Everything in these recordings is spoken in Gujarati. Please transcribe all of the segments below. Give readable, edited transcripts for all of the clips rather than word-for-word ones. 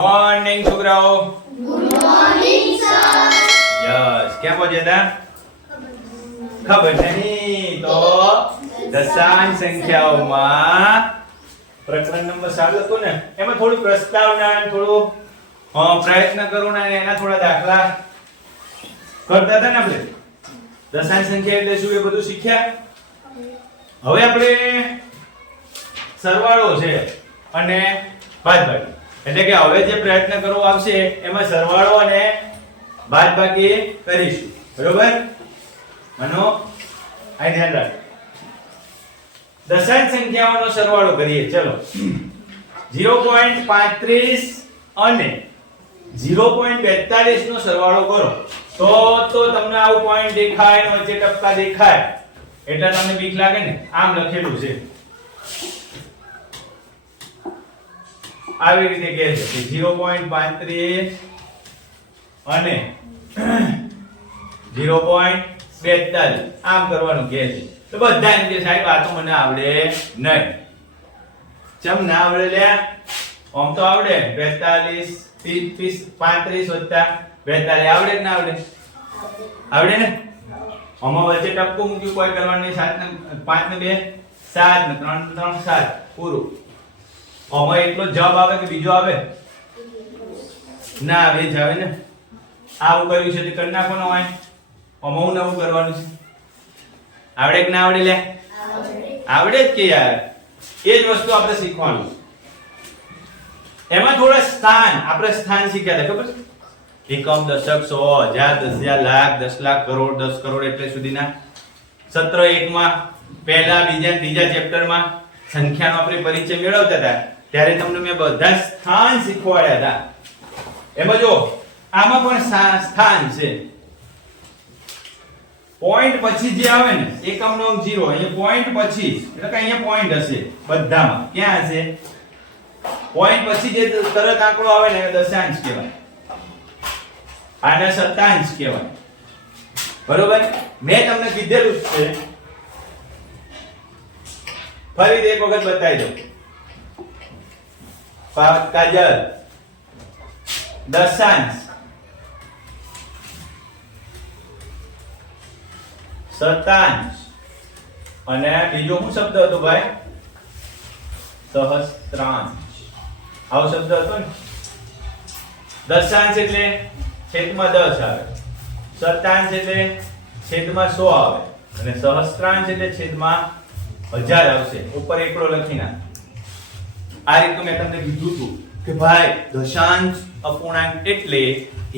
મોર્નિંગ છોકરાઓ. Good morning sir. યસ, કેમ પહોંચ્યા ખબર નહીં તો દશાંશ સંખ્યાઓમાં પ્રકરણ નંબર 7 હતું ને, એમાં થોડું પ્રસ્તાવના અને થોડું પ્રયત્ન કરુણા અને એના થોડા દાખલા કરતા હતા ને આપણે. દશાંશ સંખ્યા એટલે શું એ બધું શીખ્યા. હવે આપણે સરવાળો છે અને બાદબાકી, એટલે કે હવે જે પ્રયત્ન કરવો આવશે એમાં સરવાળો અને બાદબાકી કરીશું. બરોબર? મનો આ ધ્યાન રાખ. દશાંશ સંખ્યાઓનો સરવાળો કરીએ. ચલો 0.35 અને 0.42 નો સરવાળો કરો તો તમને આવું પોઈન્ટ દેખાય ને વચ્ચે ટપકા દેખાય એટલે તમને બીક લાગે ને. આમ લખેલું છે, આવી રીતે કહે છે કે 0.35 અને 0.42 આમ કરવાનું કહે છે. તો બધા એમ કે સાહેબ આ તો મને આવડે નહીં. ચમ ના આવડે લ્યા? આમ તો આવડે. 42 35 વત્તા 42 આવડે કે ના આવડે? આવડે ને. આમાં વચ્ચે ટપકું મૂક્યું, કોઈ કરવાનું નહીં. 7 ને 5 ને 2 7 ને 3 ને 3 7 પૂરું. આમાં એટલો જવાબ આવે કે બીજો આવે? ના આવે જ આવે ને. આવું કર્યું છે તે કરી નાખવાનો હોય. આમાં હું નવું કરવાનું છે. આવડે કે ના આવડે લે? આવડે જ કે યાર. એ જ વસ્તુ આપણે શીખવાનું. એમાં થોડા સ્થાન, આપણે સ્થાન શીખ્યા હતા ખબર છે? એકમ, દશક, સો, હજાર, 10,000, લાખ, 10 લાખ, કરોડ, 10 કરોડ એટલે સુધીના. સત્ર 1 માં પહેલા, બીજા, ત્રીજા ચેપ્ટરમાં સંખ્યાનો આપણે પરિચય મેળવતા હતા ત્યારે તમને મેં બધા સ્થાન શીખવાડ્યા હતા. એમાં જો આમાં પણ સ્થાન છે. પોઈન્ટ પછી જે આવે ને, એકમનો અંક 0, અહીંયા પોઈન્ટ પછી એટલે કે અહીંયા પોઈન્ટ હશે બધામાં. ક્યાં હશે? પોઈન્ટ પછી જે તરત આંકડો આવે ને એ દશાંશ કહેવાય. આને શતાંશ કહેવાય. બરોબર? મેં તમને કીધેલું જ છે, ફરી એક વખત બતાવી દઉં. કાજલ, દશાંશ, શતાંશ અને બીજો શું શબ્દ હતો ભાઈ? સહસ્ત્રાંશ. આવો શબ્દ હતો ને. દશાંશ એટલે છેદમાં 10 આવે, શતાંશ એટલે છેદમાં 100 આવે અને સહસ્ત્રાંશ એટલે છેદમાં 1000 આવશે. ઉપર એકડો લખી નાખ. આ રીતનું મેં તમને કીધું હતું કે ભાઈ દશાંશ અપૂર્ણાંક એટલે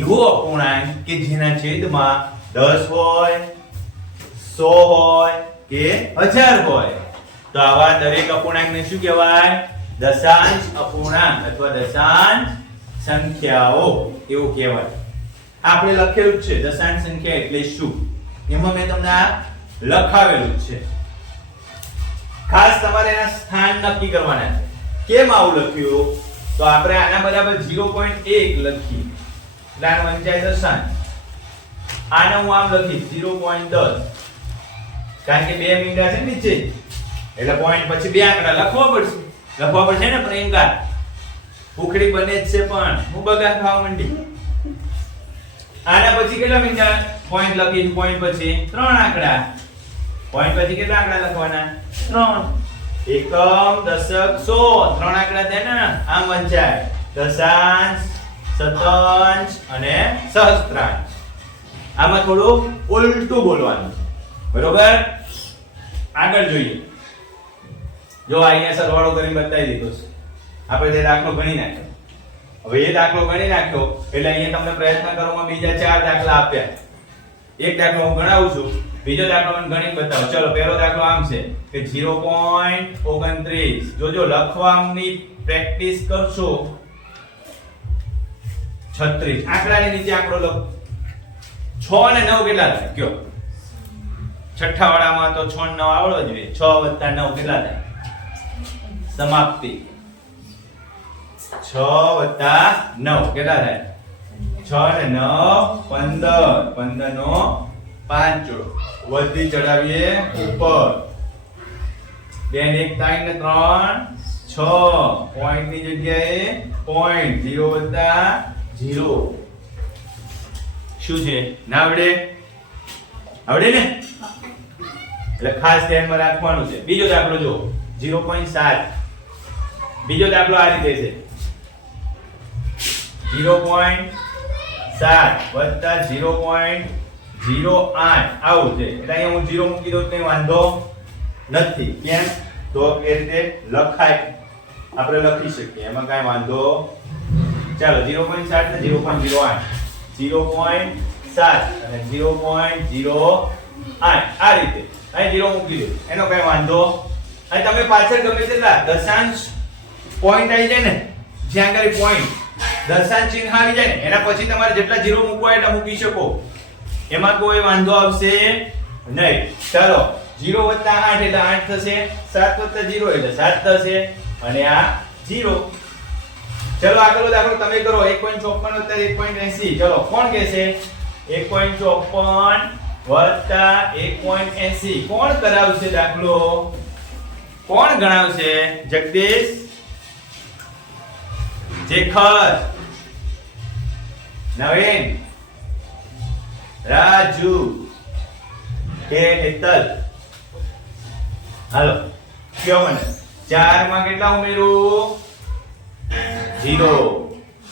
એવો અપૂર્ણાંક કે જેના છેદમાં 10 હોય, 100 હોય કે 1000 હોય. તો આવા દરેક અપૂર્ણાંકને શું કહેવાય? દશાંશ અપૂર્ણાંક અથવા દશાંશ સંખ્યાઓ એવું કહેવાય. આપણે લખેલું જ છે દશાંશ સંખ્યા એટલે શું. એમાં મેં તમને આ લખાવેલું જ છે. ખાસ તમારે એના સ્થાન નક્કી કરવાના છે. કેમ આવું લખ્યું? તો આપણે આના બરાબર 0.1 લખી એટલે આનો વંચાય દશાંશ. આને હું આમ લખીશ 0.10 કારણ કે 2 મીંડા છે નીચે એટલે પોઈન્ટ પછી 2 આંકડા લખવા પડશે ને પ્રેમકાર. ઉખડી બને જ છે પણ હું બગાડ ખાવા માંડી. આના પછી કેટલા મીંડા? પોઈન્ટ લખીશ, પોઈન્ટ પછી 3 આંકડા. પોઈન્ટ પછી કેટલા આંકડા લખવાના? 3. એકમ, દશક, સો 3 આંકડા થયા ને. આમ વંચાય દશાંશ, શતાંશ અને સહસ્ત્રાંશ. આમાં થોડું ઉલટું બોલવાનું. બરોબર? આગળ જોઈએ. જો અહીંયા સરવાળો કરીને બતાવી દીધો છે. આપણે તે દાખલો ગણી નાખ્યો. હવે એ દાખલો ગણી નાખ્યો એટલે અહીંયા તમને પ્રયત્ન કરવામાં બીજા 4 દાખલા આપ્યા. એક દાખલો હું ગણાવું છું, બીજો દાખલો મને ગણી બતાવો. ચલો પહેલો દાખલો આમ છે કે 0.29. જોજો લખવાની પ્રેક્ટિસ કરશો. 36 આંકડાની નીચે આંકડો લખો. 6 અને 9 કેટલા થાય કયો? છઠ્ઠા વાળામાં તો 6 અને 9 આવડો જ જોઈએ. 6 + 9 કેટલા થાય? સમાપ્તિ. 6 + 9 કેટલા થાય? 6 ને 9 15. 15 નો 5 વધી ચડાવીએ ઉપર. 2 ને 1 3 ને 3 6 પોઈન્ટ ની જગ્યાએ પોઈન્ટ 0 વત્તા 0 શું છે ના આવડે આવડે ને એટલે ખાસ ધ્યાનમાં રાખવાનું છે બીજો દાખલો જો 0.7 બીજો દાખલો આ રીતે છે 0.7 વત્તા 0.08 આવું છે એટલે અહીંયા હું 0 મૂકી દઉં તો વાંધો નથી કેમ તો એ રીતે લખાય આપણે લખી શકીએ એમાં કાંઈ વાંધો ચાલો 0.7 ને 0.08 0.7 અને 0.08 આ રીતે અહીં 0 મૂકી દો એનો કાંઈ વાંધો અહીં તમે પાછળ ગમે તેટલા દશાંશ પોઈન્ટ આવી જાય ને જ્યાં આગળ પોઈન્ટ દશાંશ ચિહ્ન આવી જાય ને એના પછી તમારે જેટલા 0 મૂકવા એટલા મૂકી શકો એમાં કોઈ વાંધો આવશે નહીં ચાલો 0 વત્તા 8 એટલે 8 થશે 7 વત્તા 0 એટલે 7 થશે અને આ 0 ચલો આગળનો દાખલો તમે કરો 1.54 વત્તા 1.80 ચલો કોણ કહેશે 1.54 વત્તા 1.80 કોણ કરાવશે દાખલો કોણ ગણાવશે જગદીશ શેખર નવીન રાજુ કે હેતલ હાલો કયો મને 4 માં કેટલા ઉમેરું 0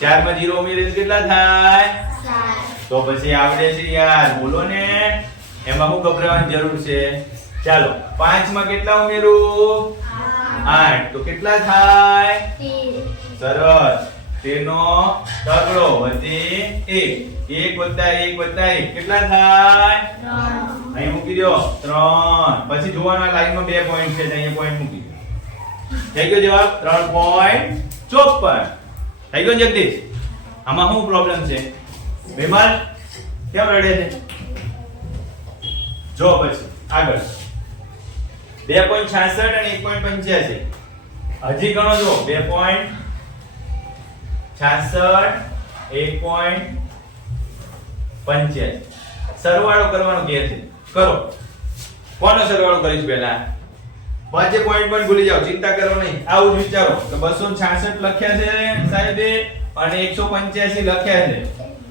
4 માં 0 ઉમેરીએ કેટલા થાય 7 તો પછી આવડે છે યાર બોલો ને એમાં હું ગભરાવાની જરૂર છે ચાલો 5 માં કેટલા ઉમેરું 8 તો કેટલા થાય 13 સરસ 13 નો તગડો વધી 1 1 + 1 + 1 કેટલા થાય 3 અહીં મૂકી દો 3 પછી જોવાના લાઈનમાં 2 પોઈન્ટ છે અહીંયા પોઈન્ટ મૂકી દો થઈ ગયો જવાબ 3.54 થઈ ગયો જગદીશ આમાં શું પ્રોબ્લેમ છે વિમલ કેમ રડે છે જો પછી આગળ 2.66 અને 1.85 હજી ગણો જો 2.66 1.85 સરવાળો કરવાનો કહે છે કરો કોનો સરવાળો કરીશ પહેલા પાંચે પોઈન્ટ પણ ભૂલી જાઓ ચિંતા કરો નહીં આવું જ વિચારો કે 266 લખ્યા છે સાહેબે અને 185 લખ્યા છે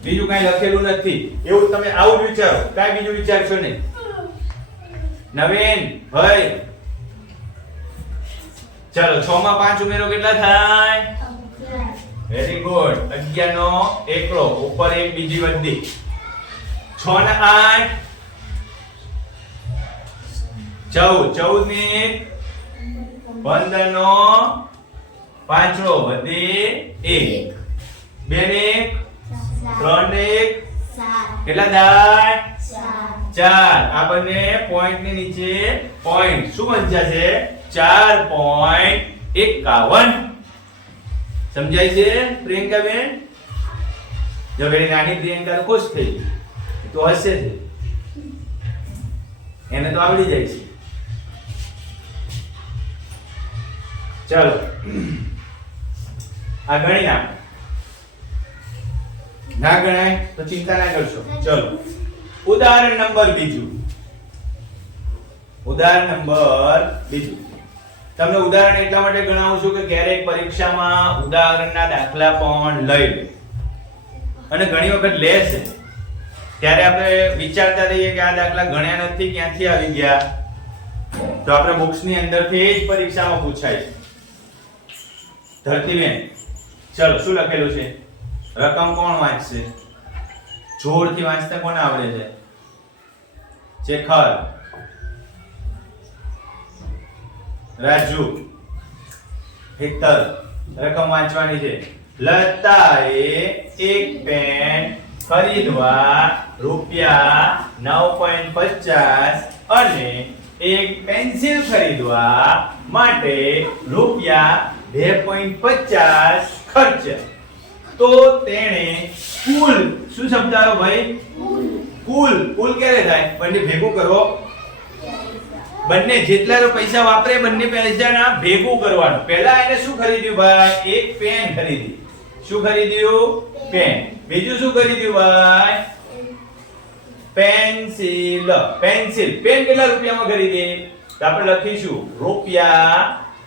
બીજું કાંઈ લખેલું નથી એવું તમે આવું જ વિચારો કાંઈ બીજું વિચારશો નહીં નવીન ભાઈ ચાલો 6 માં 5 ઉમેરો કેટલા થાય વેરી ગુડ 11 નો એકલો ઉપર એક બીજી વધી 6 ને 8 14 ને 15 નો પાંચડો વધી 1 2 ને 3 ને 1 કેટલા થાય 4 આ બંને પોઈન્ટ ની નીચે પોઈન્ટ શું વંચાશે 4.51 સમજાય છે પ્રિયંકા બેન જો વેરી નાની પ્રિયંકા તો ખુશ થઈ ગઈ તો હશે છે એને તો આવડી જાય છે ચાલો આ ગણી નાખ ના ગણાય તો ચિંતા ના કરશો ચલો ઉદાહરણ નંબર બીજું તમને ઉદાહરણ એટલા માટે ગણાવું છું કે ક્યારેક પરીક્ષામાં ઉદાહરણના દાખલા પણ લઈ લે અને ઘણી વખત લે છે ત્યારે આપણે વિચારતા રહીએ કે આ દાખલા ગણ્યા નથી ક્યાંથી આવી ગયા તો આપણે બુક્સની અંદરથી જ પરીક્ષામાં પૂછાય છે ધરતીબેન ચલો શું લખેલું છે રકમ કોણ વાંચશે જોરથી વાંચતા કોને આવડે છે શેખર રાજુ હેતલ રકમ વાંચવાની છે લતાએ એક પેન ખરીદવા રૂપિયા 9.50 અને એક પેન્સિલ ખરીદવા માટે રૂપિયા 2.50 ખર્ચ્યા તો તેણે કુલ શું સમજાવો ભાઈ કુલ ક્યારે થાય બંને ભેગું કરો બંને જેટલા પૈસા વાપરે બંને પૈસાના ભેગું કરવાનું પહેલા એને શું ખરીદ્યું ભાઈ એક પેન ખરીદી શું ખરીદ્યું પેન બીજું શું ખરીદ્યું ભાઈ પેન્સિલ પેન કેટલા રૂપિયામાં ખરીદી તો આપણે લખીશું રૂપિયા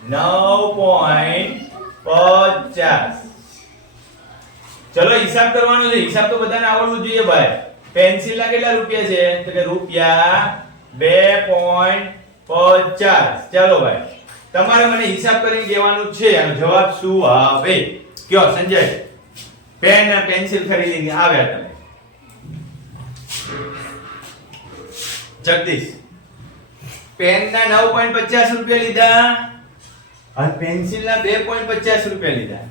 9.50. ચલો હિસાબ કરવાનો છે. હિસાબ તો બધાને આવડવું જોઈએ ભાઈ. પેન્સિલના કેટલા રૂપિયા છે? તો કે રૂપિયા 2.50. ચાલો ભાઈ, તમારે મને હિસાબ કરીને કહેવાનું છે આનો જવાબ શું આવે. કયો સંજય? પેન અને પેન્સિલ ખરીદીને આવ્યા તમે. જગદીશ, પેનના 9.50 રૂપિયા લીધા અને પેન્સિલના 2.50 રૂપિયા લીધા.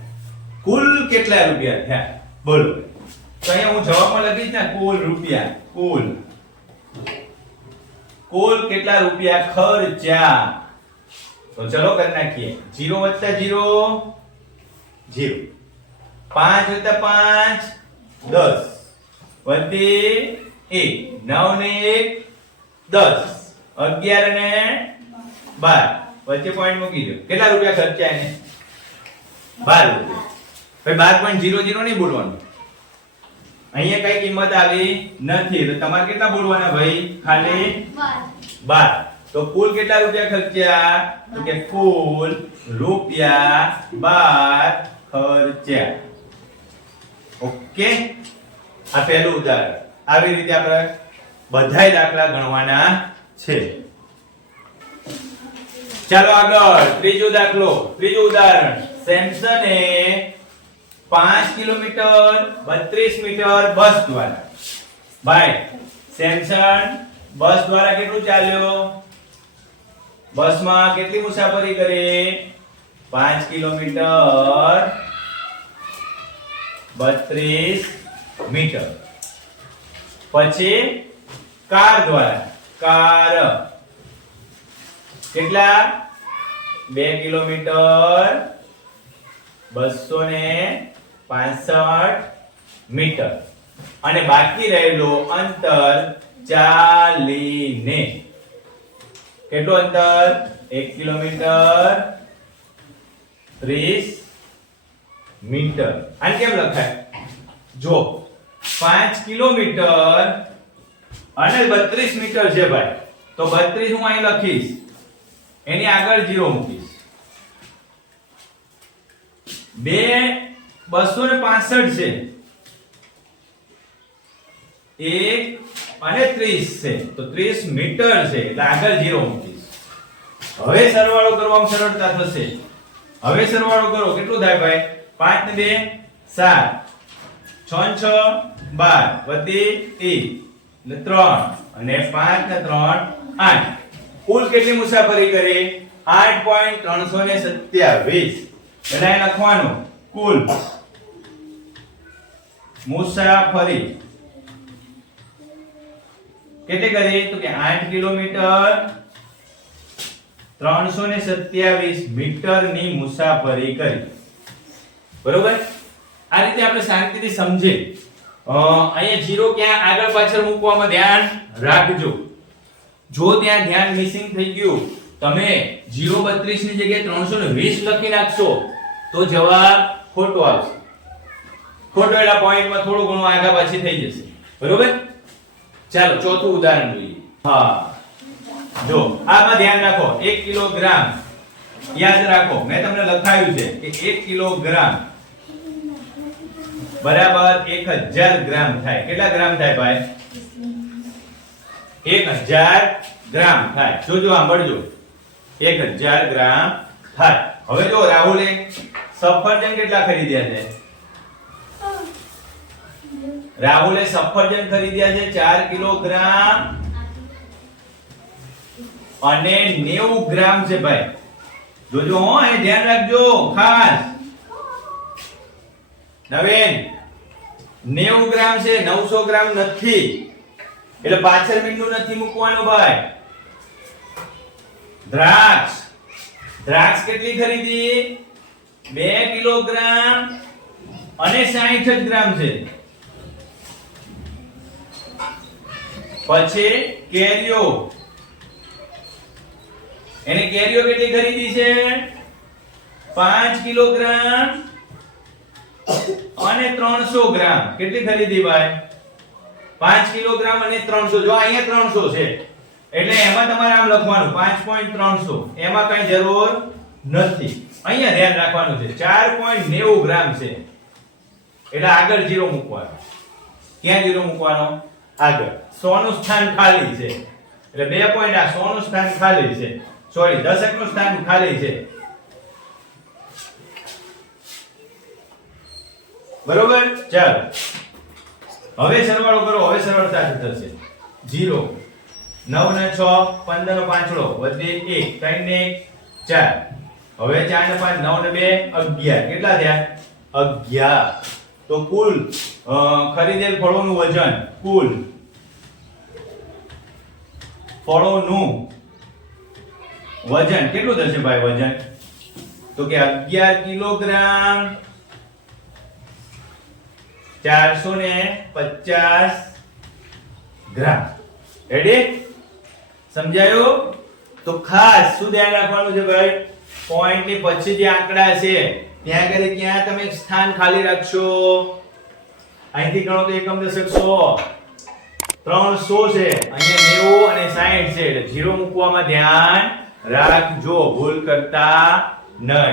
કુલ કેટલા રૂપિયા થયા બોલો? તો અહીંયા હું જવાબમાં લખીશ ને કુલ રૂપિયા. કુલ કેટલા રૂપિયા ખર્ચ્યા? તો ચલો કરી નાખીએ. 0 વત્તા 0 0, 5 વત્તા 5 10, વત્તી 1, 9 ને 1 10, 11 ને 12, વચ્ચે પોઈન્ટ મૂકી દો. કેટલા રૂપિયા ખર્ચ્યા એને? 12 રૂપિયા. ભાઈ 12.00 નહીં બોલવાનું. અહીંયા કઈ કિંમત આવી નથી, તો તમારે કેટલા બોલવાના ભાઈ? ખાલી 12. તો કુલ કેટલા રૂપિયા ખર્ચ્યા? તો કે કુલ રૂપિયા 12 ખર્ચ્યા. ઓકે, આ પહેલું ઉદાહરણ. આવી રીતે આપણે બધાય દાખલા ગણવાના છે. ચાલો આગળ ત્રીજો દાખલો. ત્રીજું ઉદાહરણ. સેમસને 5 કિલોમીટર 32 મીટર બસ દ્વારા. ભાઈ સેમસન બસ દ્વારા કેટલું ચાલ્યો? બસમાં કેટલી મુસાફરી કરી? 5 કિલોમીટર 32 મીટર. પછી કાર દ્વારા. કાર કેટલા? 2 કિલોમીટર 265 મીટર. અને બાકી રહેલું અંતર ચાલીને. કેટલું અંતર? 1 કિલોમીટર 30 મીટર. આને કેમ લખાય? જો 5 કિલોમીટર અને 32 મીટર છે ભાઈ, તો 32 હું અહીં લખીશ, એની આગળ 0 મૂકીશ. 265 છે, 1 અને 30 છે, તો 30 મીટર છે, એટલે આગળ 0 મૂકીશ. હવે સરવાળો કરવામાં સરળતા થશે. હવે સરવાળો કરો, કેટલું થાય ભાઈ? 5 ને 2 7, 6 6 12, વધી 1 એટલે 3, અને 5 ને 3 8. કુલ કેટલી મુસાફરી કરી? 8.327. એટલે લખવાનું કુલ મુસાફરી કેટલી કરી? તો કે 8 કિલોમીટર 327 મીટરની મુસાફરી કરી. બરોબર? આ રીતે આપણે શાંતિથી સમજીએ. અહીંયા 0 ક્યાં આગળ પાછળ મૂકવામાં ધ્યાન રાખજો. જો ત્યાં ધ્યાન મિસિંગ થઈ ગયું, તમે 0.32 ની જગ્યાએ 320 લખી નાખશો તો જવાબ ખોટો આવશે. ખોટો એટલે પોઈન્ટમાં થોડું ઘણું આગા પાછી થઈ જશે. બરોબર? ચાલો ચોથું ઉદાહરણ જોઈએ. હા, જો આમાં ધ્યાન રાખો. 1 કિલોગ્રામ યાદ રાખો, મેં તમને લખાયું છે કે 1 કિલોગ્રામ બરાબર 1000 ગ્રામ થાય. કેટલા ગ્રામ થાય ભાઈ? 1000 ગ્રામ થાય. જોજો સાંભળજો, 1000 ગ્રામ થાય. હવે જો રાહુલે સફરજન કેટલા ખરીદ્યા છે? રાહુલે સફરજન ખરીદ્યા છે 4 કિલોગ્રામ અને 90 ગ્રામ છે ભાઈ. જોજો હો, એ ધ્યાન રાખજો ખાસ. નવીન 90 ગ્રામ છે, 900 ગ્રામ નથી. એટલે પાછળ મીંડું નથી મૂકવાનું ભાઈ. દ્રાક્ષ કેટલી ખરીદી? 2 કિલોગ્રામ અને 60 ગ્રામ છે. પછી કેરીઓ, એને કેરીઓ કેટલી ખરીદી છે? 5 કિલોગ્રામ અને 300 ગ્રામ. કેટલી ખરીદી ભાઈ? 5 કિલોગ્રામ અને 300. જો અહીંયા 300 છે એટલે એમાં તમારે આમ લખવાનું 5.300. એમાં કઈ જરૂર નથી. અહીંયા ધ્યાન રાખવાનું છે 4.90 ગ્રામ છે એટલે આગળ 0 મૂકવાનો. ક્યાં 0 મૂકવાનો? આગળ. 100 નું સ્થાન ખાલી છે એટલે 2 પોઈન્ટ આ 100 નું સ્થાન ખાલી છે, સોરી દશક નું સ્થાન ખાલી છે. બરોબર. ચાલો હવે સરવાળો કરો. હવે સરળતાથી થશે 0 9 ને 6 15 નો પાંચડો વધે 1 3 ને 4. હવે 4 ને 5 9 ને 2 11. કેટલા થયા? 11. તો કુલ ખરીદેલ ફળોનું વજન, કુલ ફળોનું વજન કેટલું થશે ભાઈ? વજન તો કે 11 કિલોગ્રામ 450 ગ્રામ. રેડી? સમજાયું? તો ખાસ શું ધ્યાન રાખવાનું છે ભાઈ? પોઈન્ટ ની પછી જે આંકડા છે ત્યાં આગળ ક્યાં તમે સ્થાન ખાલી રાખશો? અહીંથી ગણો તો એકમ દશક 100 300 છે, અહીંયા 90 અને 60 છે એટલે 0 મૂકવામાં ધ્યાન રાખજો, ભૂલ કરતા નહીં.